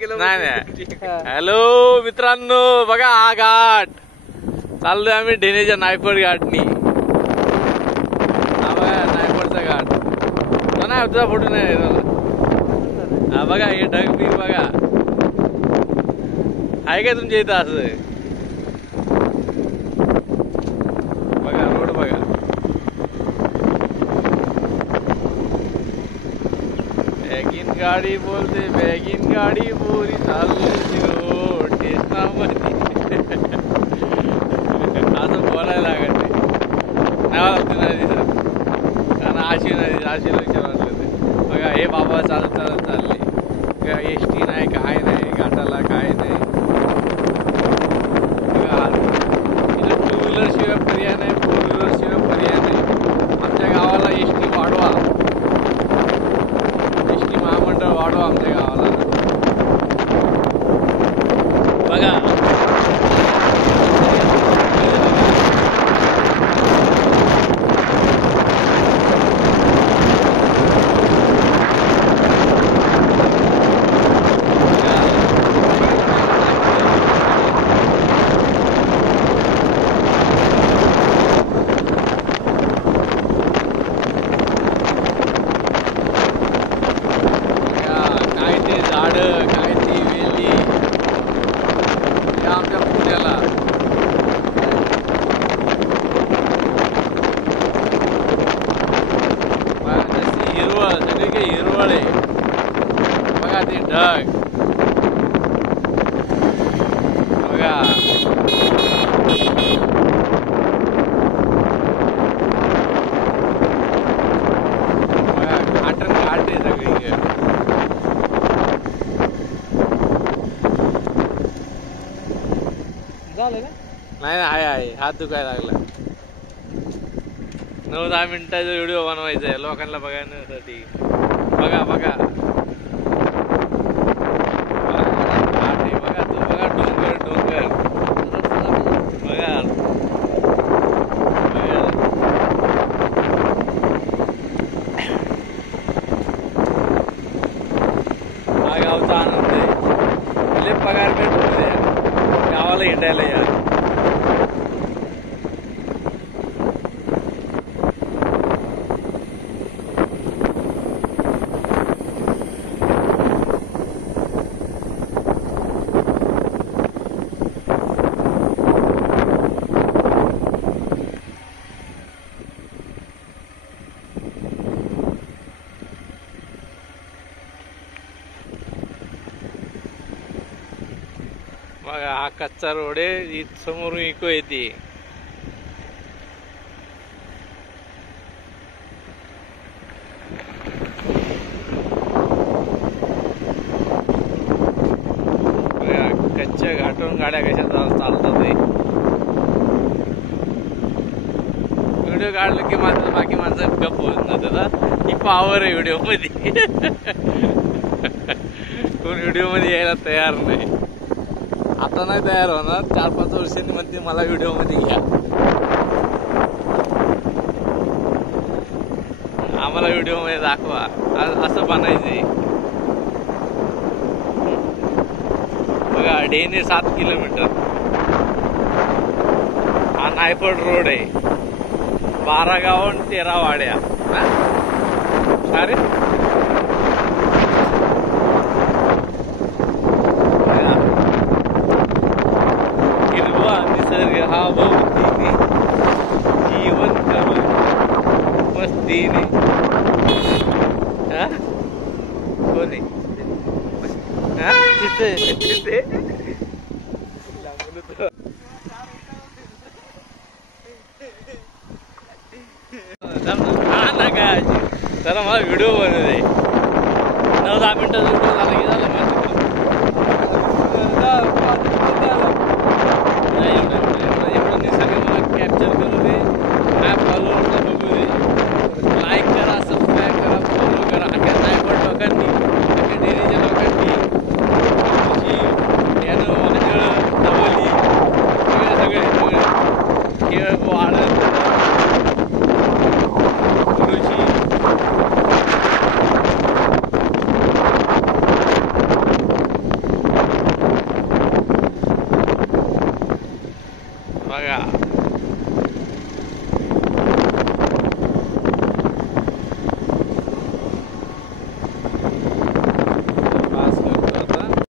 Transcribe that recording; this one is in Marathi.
नाही नाही. हॅलो मित्रांनो, बघा हा घाट चाललोय आम्ही ढेनेच्या नायपड घाटनी. हा बघा नायपडचा घाट. तो नाही तुझा फोटो नाही. हा बघा हे ढग बी बघा. आहे काय तुमच्या इथं असं? बघा रोड बघा. बॅगीन गाडी बोलते, बॅगीन गाडी बोरी चालली रोड स्टेशनामध्ये. असं बोलायला लागत नाही. नाही दिसत कारण आशीला विचारलं ते. बघा हे बाबा चालत चालले. एस टी नाही, काय नाही, घाटाला काय नाही. टू व्हीलर शिवाय पर्याय नाही, फोर व्हीलर शिवाय पर्याय नाही. आमच्या गावाला एस टी वाढवा, एस टी महामंडळ वाढवा आमच्या गावाला. बघा हिरवळ आहे. बघा ते ढग बघा. बघा घाटन घाट आहे सगळी. झालं का? नाही आहे हात दुखायला लागला. 9-10 मिनिटाचा व्हिडिओ बनवायचा आहे लोकांना बघण्यासाठी. बघा बघा बघा तू बघा डोंगर डोंगर बघा हा गावचा आनंद आहे. पगार भेटू द्या गावाला हिंडायला या. बघा हा कच्चा रोड आहे. समोरून इको येते. कच्च्या घाटून गाड्या कशा चालतात. व्हिडिओ काढलं की मात्र बाकी माणसं गप्प होत जातात. ही पॉवर आहे व्हिडिओ मध्ये. कोण व्हिडिओ मध्ये यायला तयार नाही. आता नाही तयार होणार. 4-5 वर्षांनी म्हणते मला व्हिडिओ मध्ये घ्या. आम्हाला व्हिडिओ मध्ये दाखवा. असं बनायचंय. बघा ढेने 7 किलोमीटर. हा नायपड रोड आहे. 12 गाव आणि 13 वाड्या. अरे निसर्ग हा भोवतीने जीवन करून मस्तीने. कोणी तिथे हा ना काय चला मला व्हिडिओ बनवू दे. 9-10 मिनिटाचा व्हिडिओ झाला की झालं. एवढं निसर्ग मला कॅप्चर करू दे. ॲप फॉलोअरला बघू दे. लाईक करा, सबस्क्राईब करा, फॉलो करा. अख्या नायपड लोकांनी, अख्या डेरीच्या लोकांनी, यानं वाजळ नवली सगळे खेळ वाढत कृषी बघा